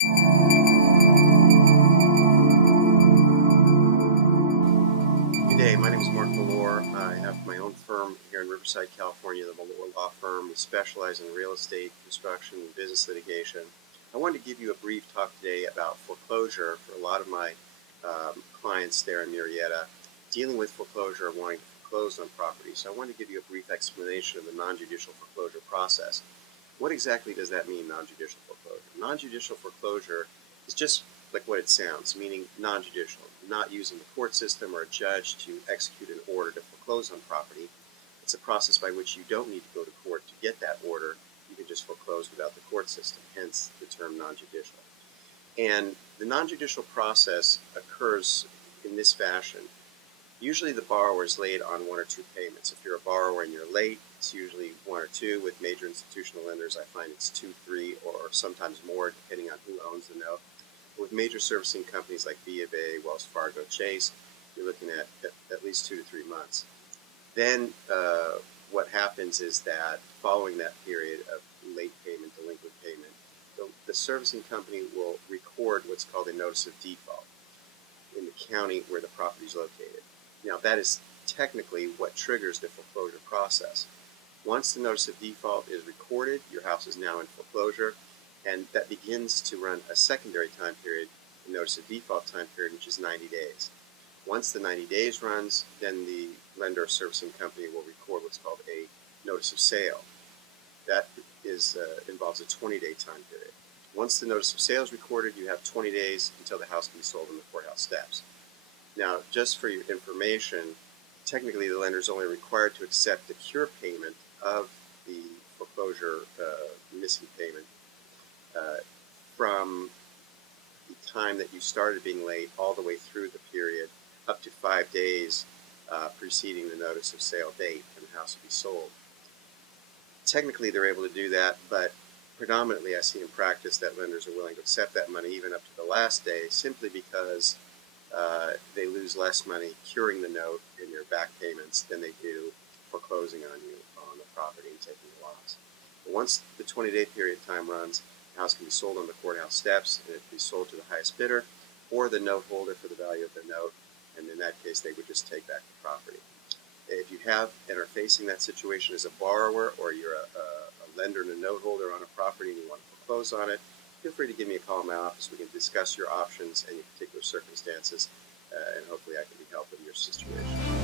Good day, my name is Mark Malore. I have my own firm here in Riverside, California, the Malore Law Firm. We specialize in real estate, construction, and business litigation. I wanted to give you a brief talk today about foreclosure for a lot of my clients there in Murrieta dealing with foreclosure and wanting to foreclose on property. So I wanted to give you a brief explanation of the non-judicial foreclosure process. What exactly does that mean, non-judicial foreclosure? Non-judicial foreclosure is just like what it sounds, meaning non-judicial, not using the court system or a judge to execute an order to foreclose on property. It's a process by which you don't need to go to court to get that order. You can just foreclose without the court system, hence the term non-judicial. And the non-judicial process occurs in this fashion. Usually the borrower is late on one or two payments. If you're a borrower and you're late, it's usually one or two. With major institutional lenders, I find it's 2, 3, or sometimes more, depending on who owns the note. With major servicing companies like B of A, Wells Fargo, Chase, you're looking at least 2 to 3 months. Then what happens is that following that period of late payment, delinquent payment, the servicing company will record what's called a notice of default in the county where the property is located. Now, that is technically what triggers the foreclosure process. Once the notice of default is recorded, your house is now in foreclosure, and that begins to run a secondary time period, the notice of default time period, which is 90 days. Once the 90 days runs, then the lender or servicing company will record what's called a notice of sale. That involves a 20-day time period. Once the notice of sale is recorded, you have 20 days until the house can be sold on the courthouse steps. Now, just for your information, technically the lender is only required to accept the cure payment of the foreclosure missing payment from the time that you started being late all the way through the period up to 5 days preceding the notice of sale date, and the house will be sold. Technically they're able to do that, but predominantly I see in practice that lenders are willing to accept that money even up to the last day, simply because they lose less money curing the note in your back payments than they do foreclosing on you on the property and taking the loss. But once the 20-day period time runs, the house can be sold on the courthouse steps, and it can be sold to the highest bidder or the note holder for the value of the note, and in that case they would just take back the property. If you have and are facing that situation as a borrower, or you're a lender and a note holder on a property and you want to foreclose on it, feel free to give me a call in my office. We can discuss your options and your particular circumstances, and hopefully I can be helping your situation.